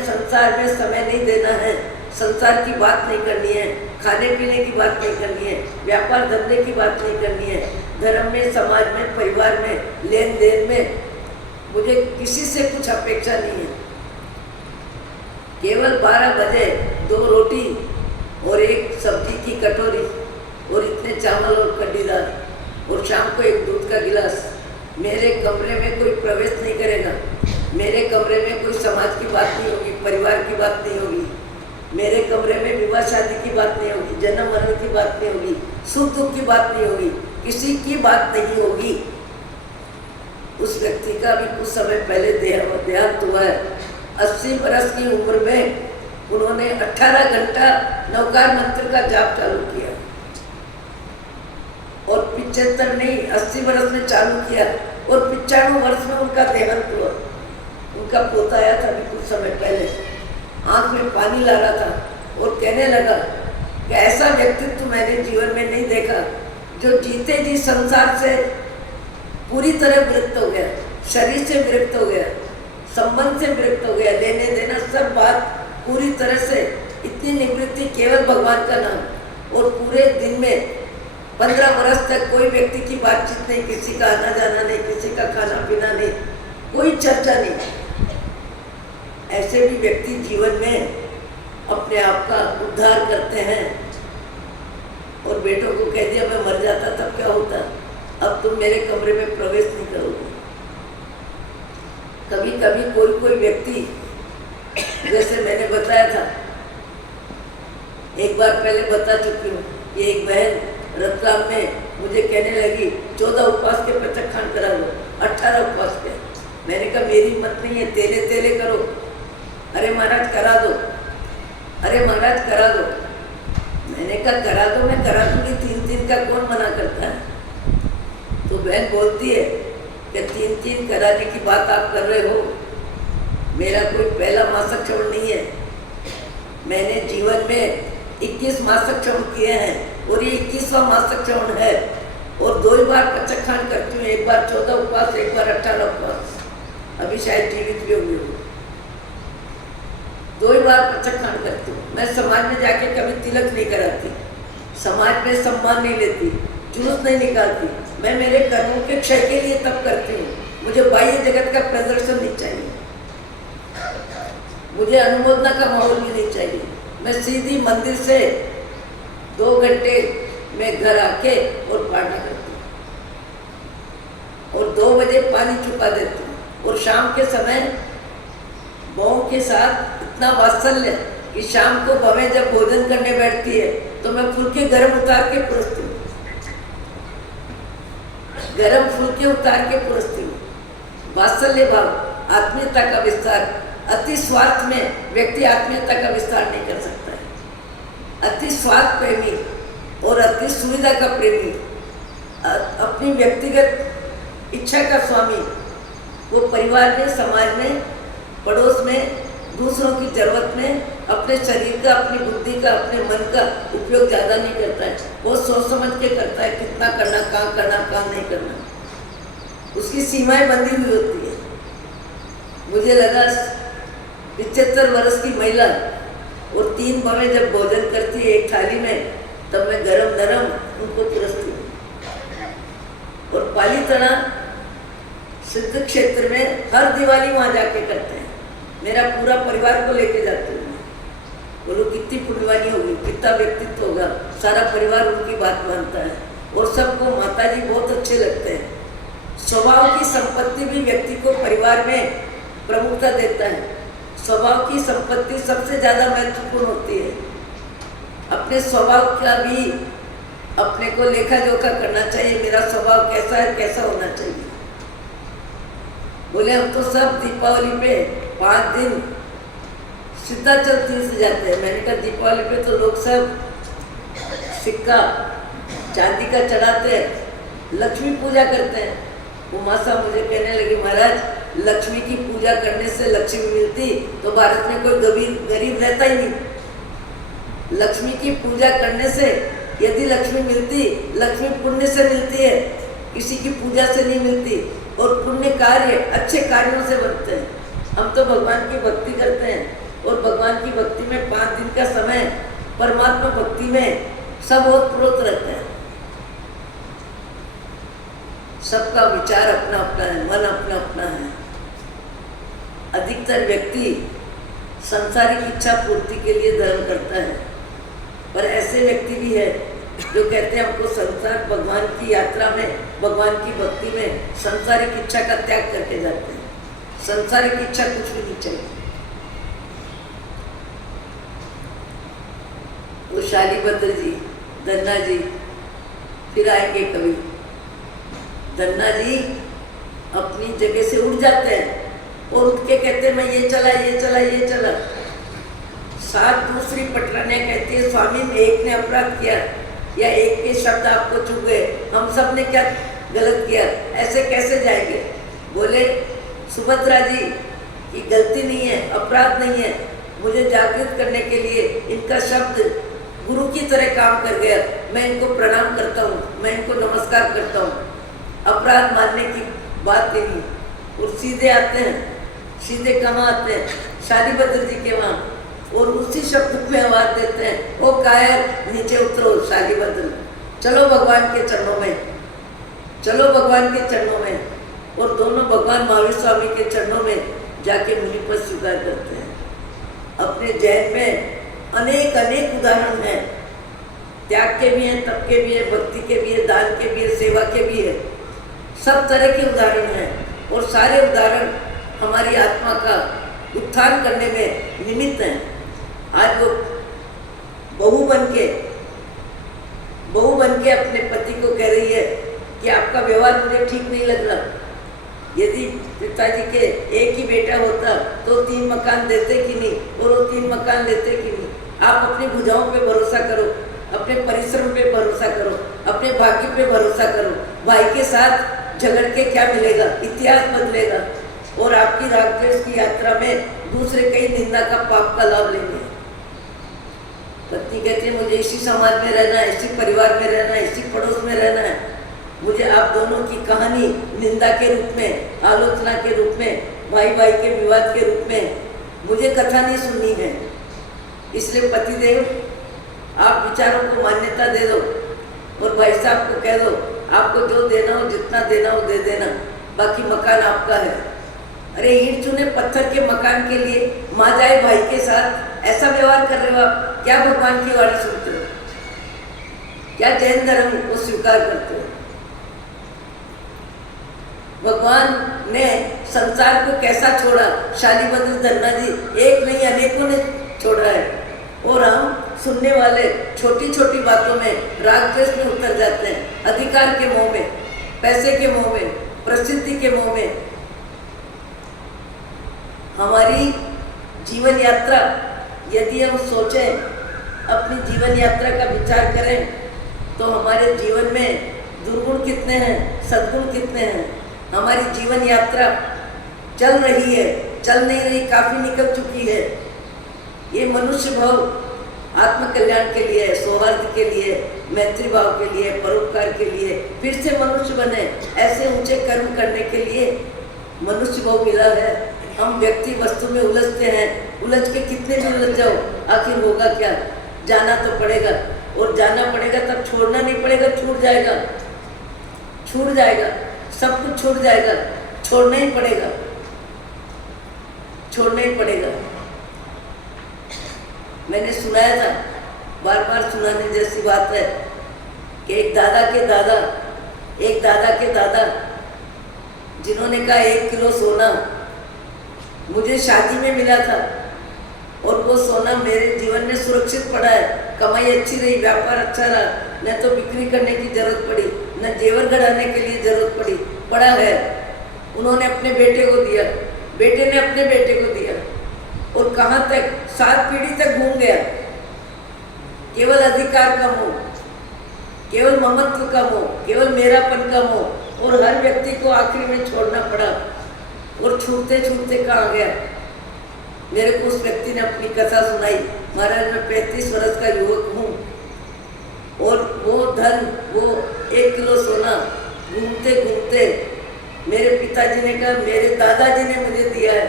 संसार में समय नहीं देना है, संसार की बात नहीं करनी है, खाने पीने की बात नहीं करनी है, व्यापार धंधे की बात नहीं करनी है, धर्म में, समाज में, परिवार में, लेन देन में मुझे किसी से कुछ अपेक्षा नहीं है। केवल 12 बजे 2 रोटी और 1 सब्जी की कटोरी और इतने चावल और कड्डी दाल और शाम को 1 दूध का गिलास। मेरे कमरे में कोई प्रवेश नहीं करेगा, मेरे कमरे में कोई समाज की बात नहीं होगी, परिवार की बात नहीं होगी, मेरे कमरे में विवाह शादी की बात नहीं होगी, जन्म मरण की बात नहीं होगी, सुख दुख की बात नहीं होगी, किसी की बात नहीं होगी। उस व्यक्ति का भी कुछ समय पहले देहांत हुआ है। 80 वर्ष की उम्र में उन्होंने 18 घंटा नवकार मंत्र का जाप चालू किया और 75 नहीं 80 वर्ष में चालू किया और 95 वर्ष में उनका देहांत हुआ। उनका पोता आया था अभी कुछ समय पहले, आंख में पानी ला रहा था और कहने लगा कि ऐसा व्यक्तित्व मैंने जीवन में नहीं देखा जो जीते जी संसार से पूरी तरह विरक्त हो गया, शरीर से विरक्त हो गया, संबंध से विरक्त हो गया, लेने देना सब बात पूरी तरह से, इतनी निवृत्ति केवल भगवान का नाम। और पूरे दिन में 15 वर्ष तक कोई व्यक्ति की बातचीत नहीं, किसी का आना जाना नहीं, किसी का खाना पीना नहीं, कोई चर्चा नहीं। ऐसे भी व्यक्ति जीवन में अपने आप का उद्धार करते हैं। और बेटों को कह दिया मैं मर जाता तब क्या होता, अब तुम मेरे कमरे में प्रवेश नहीं करोगे। कभी कभी कोई व्यक्ति, जैसे मैंने बताया था, एक बार पहले बता चुकी हूँ, ये एक बहन रतलाम में मुझे कहने लगी 14 उपवास के प्रत्यक्षान करा दो, 18 उपवास के। मैंने कहा मेरी हिम्मत नहीं है, तेले तेले करो। अरे महाराज करा दो, अरे महाराज करा दो। मैंने कहा करा दो, मैं करा दूंगी, 3 दिन का कौन मना करता है। तो बहन बोलती है कि 3 कराने की बात आप कर रहे हो, मेरा कोई पहला मासिक श्रवण नहीं है, मैंने जीवन में 21 मासिक श्रवण किए हैं और ये 21वां मासिक श्रवण है। और 2 बार प्रत्यक्षान करती हूँ, एक बार 14 उपवास, एक बार 18 उपवास। अभी शायद जीवित भी होंगे, 2 बार प्रत्यक्षान करती हूँ। मैं समाज में जाके कभी तिलक नहीं कराती, समाज में सम्मान नहीं लेती, जुलूस नहीं निकालती। मैं मेरे कर्मों के क्षय के लिए तब करती हूँ। मुझे बाह्य जगत का प्रदर्शन नहीं चाहिए, मुझे अनुमोदना का माहौल भी नहीं चाहिए। मैं सीधी मंदिर से 2 घंटे में घर आके और प्रार्थना करती हूँ और 2 बजे पानी चुका देती हूँ। और शाम के समय बहू के साथ इतना वात्सल्य कि शाम को भवें जब भोजन करने बैठती है तो मैं फुलके गर्म उतार के परोसती हूँ, गर्म फुलके उतार के परोसती हूँ। वात्सल्य भाव, आत्मीयता का विस्तार। अति स्वार्थ में व्यक्ति आत्मीयता का विस्तार नहीं कर सकता है। अति स्वार्थ प्रेमी और अति सुविधा का प्रेमी, अपनी व्यक्तिगत इच्छा का स्वामी, वो परिवार में, समाज में, पड़ोस में दूसरों की जरूरत में अपने शरीर का, अपनी बुद्धि का, अपने मन का उपयोग ज़्यादा नहीं करता है। वो सोच समझ के करता है कितना करना, कहाँ नहीं करना। उसकी सीमाएं बंधी हुई होती है। मुझे लगा 75 वर्ष की महिला और 3 बवें जब भोजन करती है एक थाली में, तब मैं गरम नरम उनको परसती हूँ। और पाली तना सिद्ध क्षेत्र में हर दिवाली वहाँ जाके करते हैं। मेरा पूरा परिवार को लेके जाती हूँ। बोलो कितनी पुण्यवानी होगी, कितना व्यक्तित्व होगा, सारा परिवार उनकी बात मानता है। और सबको माता जी बहुत अच्छे लगते हैं। स्वभाव की संपत्ति भी व्यक्ति को परिवार में प्रमुखता देता है। स्वभाव की संपत्ति सबसे ज़्यादा महत्वपूर्ण होती है। अपने स्वभाव का भी अपने को लेखा जोखा करना चाहिए। मेरा स्वभाव कैसा है, कैसा होना चाहिए। बोले हम तो सब दीपावली पे 5 दिन सिद्धाचल तीर्थ जाते हैं। मैंने कहा दीपावली पे तो लोग सब सिक्का चांदी का चढ़ाते हैं, लक्ष्मी पूजा करते हैं। वो मासा मुझे कहने लगी, महाराज लक्ष्मी की पूजा करने से लक्ष्मी मिलती तो भारत में कोई गरीब रहता ही नहीं। लक्ष्मी की पूजा करने से यदि लक्ष्मी मिलती, लक्ष्मी पुण्य से मिलती है, किसी की पूजा से नहीं मिलती। और पुण्य कार्य अच्छे कार्यों से बनते हैं। हम तो भगवान की भक्ति करते हैं और भगवान की भक्ति में 5 दिन का समय परमात्मा भक्ति में सब ओतप्रोत रहते हैं। सबका विचार अपना अपना है, मन अपना अपना है। अधिकतर व्यक्ति संसारिक इच्छा पूर्ति के लिए धर्म करता है, पर ऐसे व्यक्ति भी है जो कहते हैं हमको संसार भगवान की यात्रा में, भगवान की भक्ति में संसारिक इच्छा का त्याग करके जाते हैं। संसारिक इच्छा कुछ भी नहीं चाहिए। वो शालीभद्र जी, धन्ना जी फिर आएंगे कभी। धन्ना जी अपनी जगह से उठ जाते हैं और उठ के कहते हैं मैं ये चला ये चला ये चला। साथ दूसरी पटरानियाँ कहती है स्वामी एक ने अपराध किया या एक के शब्द आपको चुभ गए, हम सब ने क्या गलत किया, ऐसे कैसे जाएंगे। बोले सुभद्रा जी की गलती नहीं है, अपराध नहीं है। मुझे जागृत करने के लिए इनका शब्द गुरु की तरह काम कर गया। मैं इनको प्रणाम करता हूँ, मैं इनको नमस्कार करता हूँ। अपराध मानने की बात ही नहीं। और सीधे आते हैं, सीधे कहाँ आते हैं, शालीभद्र जी के वहाँ, और उसी शब्द में आवाज देते हैं ओ कायर नीचे उतरो शालीभद्र, चलो भगवान के चरणों में, चलो भगवान के चरणों में। और दोनों भगवान महावीर स्वामी के चरणों में जाके मुनिपद स्वीकार करते हैं। अपने जैन में अनेक अनेक उदाहरण हैं, त्याग के भी हैं, तप के भी हैं, भक्ति के भी हैं, दान के भी हैं, सेवा के भी हैं। सब तरह के उदाहरण हैं और सारे उदाहरण हमारी आत्मा का उत्थान करने में निमित्त हैं। आज वो बहू बन के अपने पति को कह रही है कि आपका व्यवहार मुझे ठीक नहीं लग रहा। यदि पिताजी के एक ही बेटा होता तो 3 मकान देते कि नहीं, और वो 3 मकान लेते कि नहीं। आप अपनी भुजाओं पे भरोसा करो, अपने परिश्रम पे भरोसा करो, अपने भाग्य पे भरोसा करो। भाई के साथ झगड़ के क्या मिलेगा, इतिहास बदलेगा और आपकी रागद्वेष की यात्रा में दूसरे कई निंदा का पाप का लाभ लेंगे। पत्नी कहती है मुझे इसी समाज में रहना है, इसी परिवार में रहना है, इसी पड़ोस में रहना है। मुझे आप दोनों की कहानी निंदा के रूप में, आलोचना के रूप में, भाई भाई के विवाद के रूप में मुझे कथा नहीं सुननी है। इसलिए पतिदेव आप विचारों को मान्यता दे दो और भाई साहब को कह दो आपको जो देना हो, जितना देना हो दे देना, बाकी मकान आपका है। अरे ईंट चुने पत्थर के मकान के लिए माँ जाए भाई के साथ, ऐसा व्यवहार कर रहे हो आप? क्या भगवान की वाणी सुनते हो? क्या जैन धर्म को स्वीकार करते हो? भगवान ने संसार को कैसा छोड़ा? शालीभद्र धन्ना जी एक नहीं अनेकों ने छोड़ा है। और हम सुनने वाले छोटी छोटी बातों में रागद्वेष में उतर जाते हैं, अधिकार के मोह में, पैसे के मोह में, प्रसिद्धि के मोह में। हमारी जीवन यात्रा यदि हम सोचें, अपनी जीवन यात्रा का विचार करें तो हमारे जीवन में दुर्गुण कितने हैं, सद्गुण कितने हैं। हमारी जीवन यात्रा चल रही है चल नहीं रही, काफी निकल चुकी है। ये मनुष्य भाव आत्म कल्याण के लिए, सौहार्द के लिए, मैत्री भाव के लिए, परोपकार के लिए, फिर से मनुष्य बने, ऐसे ऊंचे कर्म करने के लिए मनुष्य भाव मिला है। हम व्यक्ति वस्तु में उलझते हैं, उलझ के कितने भी उलझ जाओ, आखिर होगा क्या? जाना तो पड़ेगा, और जाना पड़ेगा तब छोड़ना नहीं पड़ेगा, छूट जाएगा, छूट जाएगा, सब कुछ छूट जाएगा, छोड़ना ही पड़ेगा, छोड़ना ही पड़ेगा। मैंने सुनाया था, बार बार सुनाने जैसी बात है कि एक दादा के दादा जिन्होंने कहा 1 किलो सोना मुझे शादी में मिला था, और वो सोना मेरे जीवन में सुरक्षित पड़ा है, कमाई अच्छी रही, व्यापार अच्छा रहा, न तो बिक्री करने की जरूरत पड़ी, न जेवर गढ़ाने के लिए जरूरत पड़ी, पड़ा है। उन्होंने अपने बेटे को दिया, बेटे ने अपने बेटे को दिया, और कहाँ तक? 7 पीढ़ी तक घूम गया। केवल अधिकार का मोह, केवल ममत्व का मोह, केवल मेरापन का मोह, और हर व्यक्ति को आखिरी में छोड़ना पड़ा, और छूटते छूटते कहाँ गया? मेरे को उस व्यक्ति ने अपनी कथा सुनाई, महाराज मैं 35 वर्ष का युवक हूँ, और वो धन, वो 1 किलो सोना घूमते घूमते मेरे पिताजी ने कहा मेरे दादाजी ने मुझे दिया है,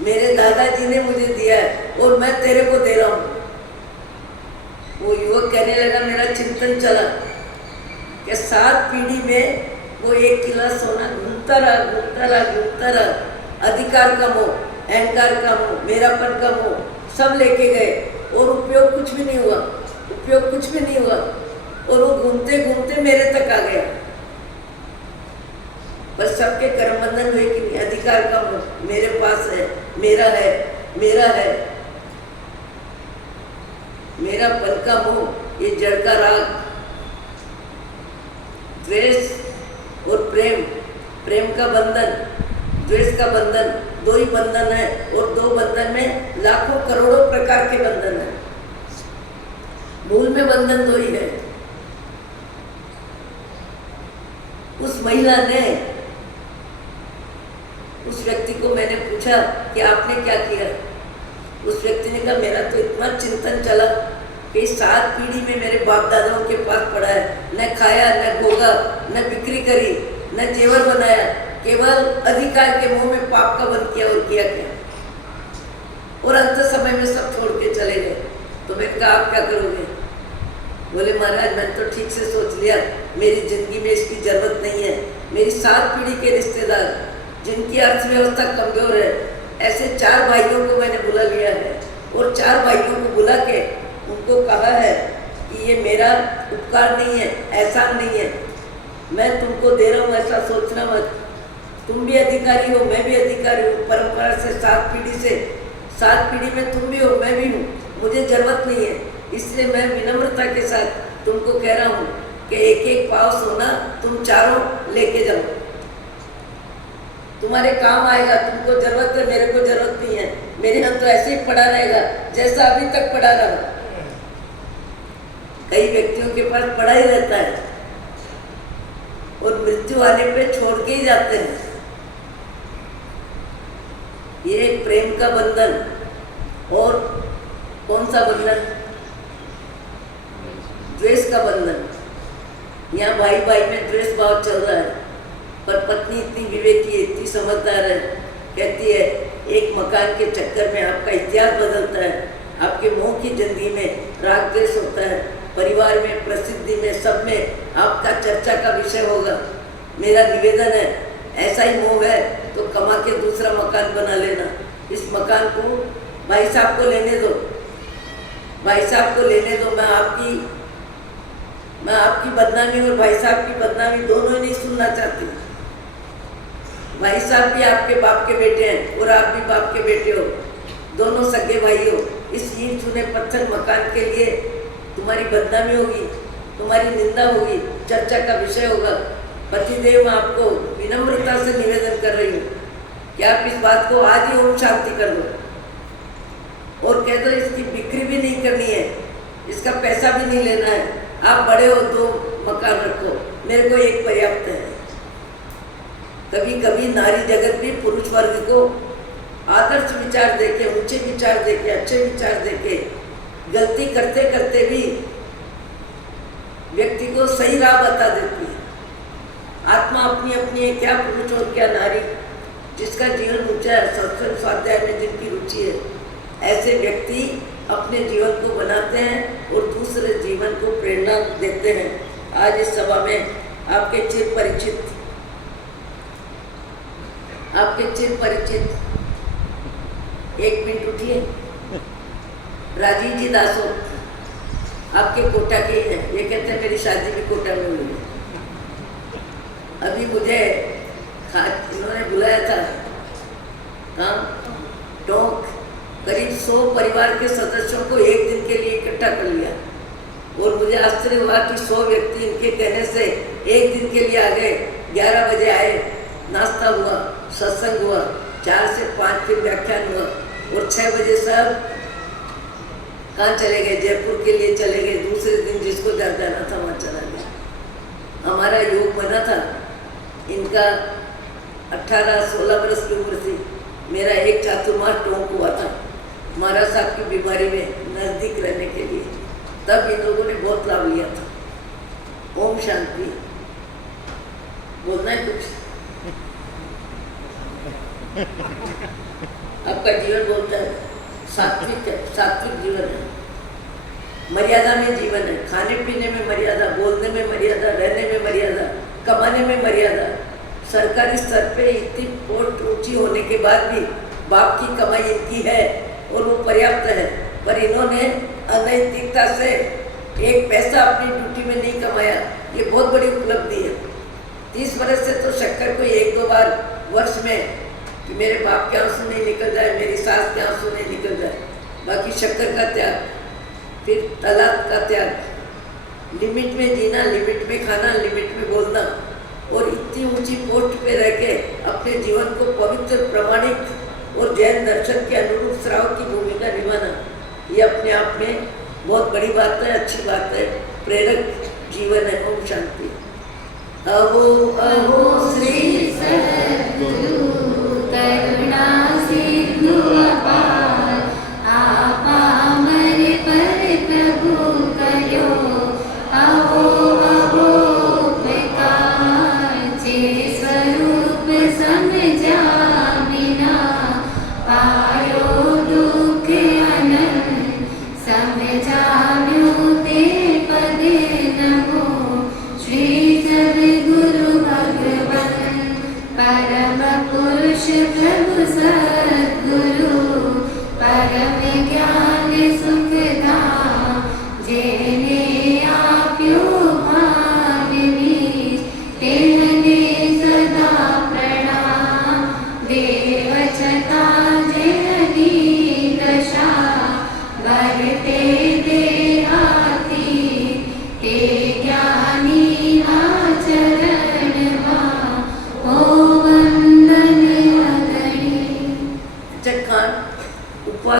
मेरे दादाजी ने मुझे दिया है, और मैं तेरे को दे रहा हूँ। वो युवक कहने लगा, मेरा चिंतन चला कि 7 पीढ़ी में वो 1 किलो सोना घूमता रहा, अधिकार का मोह, अहंकार का मोह, मेरापन का मोह, सब लेके गए, और उपयोग कुछ भी नहीं हुआ, उपयोग कुछ भी नहीं हुआ, और वो घूमते घूमते मेरे तक आ गया। बस सबके कर्म बंधन हुए कि नहीं? अधिकार का मोह, मेरे पास है, मेरा है, मेरा है, मेरा पन का मोह, ये जड़ का राग, द्वेष और प्रेम, प्रेम का बंधन, द्वेष का बंधन, 2 ही बंधन है, और 2 बंधन में लाखों करोड़ों प्रकार के बंधन है, मूल में बंधन 2 ही है। उस महिला ने, उस व्यक्ति को मैंने पूछा कि आपने क्या किया? उस व्यक्ति ने कहा मेरा तो इतना चिंतन चला कि 7 पीढ़ी में मेरे बाप दादाओं के पास पड़ा है, न खाया, न भोगा, न बिक्री करी, न जेवर बनाया, केवल अधिकार के मुंह में पाप का बंद किया, और किया क्या? और अंत समय में सब छोड़ के चले गए। तो मैंने कहा आप क्या करोगे? बोले महाराज मैंने तो ठीक से सोच लिया, मेरी जिंदगी में इसकी जरूरत नहीं है। मेरी 7 पीढ़ी के रिश्तेदार जिनकी अर्थव्यवस्था कमजोर है, ऐसे 4 भाइयों को मैंने बुला लिया है, और 4 भाइयों को बुला के उनको कहा है कि ये मेरा उपकार नहीं है, एहसान नहीं है, मैं तुमको दे रहा हूँ, ऐसा सोचना मत, तुम भी अधिकारी हो, मैं भी अधिकारी हूँ, परंपरा से 7 पीढ़ी से, 7 पीढ़ी में तुम भी हो, मैं भी हूँ, मुझे जरूरत नहीं है, इसलिए मैं विनम्रता के साथ तुमको कह रहा हूँ कि 1-1 पाव सोना तुम चारों लेके जाओ, तुम्हारे काम आएगा, तुमको जरूरत है, मेरे को जरूरत नहीं है, मेरे यहाँ तो ऐसे ही पड़ा रहेगा जैसा अभी तक पड़ा रहा। कई व्यक्तियों के पास पड़ा ही रहता है, और मृत्यु आने पे छोड़ के ही जाते हैं। ये प्रेम का बंधन, और कौन सा बंधन? द्वेष का बंधन। यहाँ भाई भाई में द्वेष भाव चल रहा है, पर पत्नी इतनी विवेकी, इतनी समझदार है, कहती है एक मकान के चक्कर में आपका इतिहास बदलता है, आपके मोह की जिंदगी में राग द्वेष होता है, परिवार में, प्रसिद्धि में, सब में आपका चर्चा का विषय होगा। मेरा निवेदन है, ऐसा ही मोह है तो कमा के दूसरा मकान बना लेना, इस मकान को भाई साहब को लेने दो, भाई साहब को लेने दो। मैं आपकी बदनामी और भाई साहब की बदनामी दोनों ही नहीं सुनना चाहती। भाई साहब भी आपके बाप के बेटे हैं, और आप भी बाप के बेटे हो, दोनों सगे भाई हो। इस ईंट चूने पत्थर मकान के लिए तुम्हारी बदनामी होगी, तुम्हारी निंदा होगी, चर्चा का विषय होगा। पतिदेव मैं आपको विनम्रता से निवेदन कर रही हूँ कि आप इस बात को आज ही ओम शांति कर दो, और कह दो इसकी बिक्री भी नहीं करनी है, इसका पैसा भी नहीं लेना है, आप बड़े हो 2 मकान रखो, मेरे को 1 पर्याप्त है। कभी कभी नारी जगत भी पुरुष वर्ग को आदर्श विचार देके, ऊंचे विचार देके, अच्छे विचार देके, गलती करते करते भी व्यक्ति को सही राह बता देती है। आत्मा अपनी अपनी है, क्या पुरुष और क्या नारी, जिसका जीवन ऊंचा है, सत्संग स्वाध्याय में जिनकी रुचि है, ऐसे व्यक्ति अपने जीवन को बनाते हैं और दूसरे जीवन को प्रेरणा देते हैं। आज इस सभा में आपके चिर परिचित एक मिनट उठिए, राजीव जी दासो आपके कोटा के हैं। ये कहते हैं मेरी शादी भी कोटा में हुई है। अभी मुझे इन्होंने बुलाया था टोंक, करीब 100 परिवार के सदस्यों को एक दिन के लिए इकट्ठा कर लिया और मुझे आश्चर्य हुआ कि 100 व्यक्ति इनके कहने से एक दिन के लिए आ गए। 11 बजे आए, नाश्ता हुआ, सत्संग हुआ, 4 से 5 फिर व्याख्यान हुआ और 6 बजे सब कहाँ चले गए, जयपुर के लिए चले गए। दूसरे दिन जिसको जाना था वहाँ चला गया। हमारा योग बना था, इनका 18-16 वर्ष की उम्र थी, मेरा एक चातुर्मास टोंक हुआ था महाराज साहब की बीमारी में नज़दीक रहने के लिए। तब इन लोगों ने बहुत लाभ लिया था। ओम शांति। बोलना है कुछ? आपका जीवन बोलता है सात्विक जीवन है, मर्यादा में जीवन है, खाने पीने में मर्यादा, बोलने में मर्यादा, रहने में मर्यादा, कमाने में मर्यादा। सरकारी स्तर पे इतनी पोस्ट ऊंची होने के बाद भी बाप की कमाई इनकी है और वो पर्याप्त है, पर इन्होंने अनैतिकता से एक पैसा अपनी ड्यूटी में नहीं कमाया। ये बहुत बड़ी उपलब्धि है। 30 वर्ष से तो शक्कर को 1-2 बार वर्ष में कि मेरे बाप के आंसू नहीं निकल जाए, मेरी सास के आंसू नहीं निकल जाए, बाकी शक्कर का त्याग, फिर तलाक का त्याग, लिमिट में जीना, लिमिट में खाना, लिमिट में बोलना और इतनी ऊंची पोस्ट पे रह के अपने जीवन को पवित्र, प्रामाणिक और जैन दर्शन के अनुरूप श्राव की भूमिका निभाना, ये अपने आप में बहुत बड़ी बात है, अच्छी बात है, प्रेरक जीवन है। ओम शांति। अहो अहो श्री सद्गुरु करुणा सिंधु अपार, आपा हमारे पर प्रभु करो अहो अहो बेकार, जे स्वरूप समझा बिना पायो दुख अनंत, समझाव्यो ते पद नमो श्री सद्गुरु भगवान, परम पुरुष प्रभु सद्गुरु, परम ज्ञान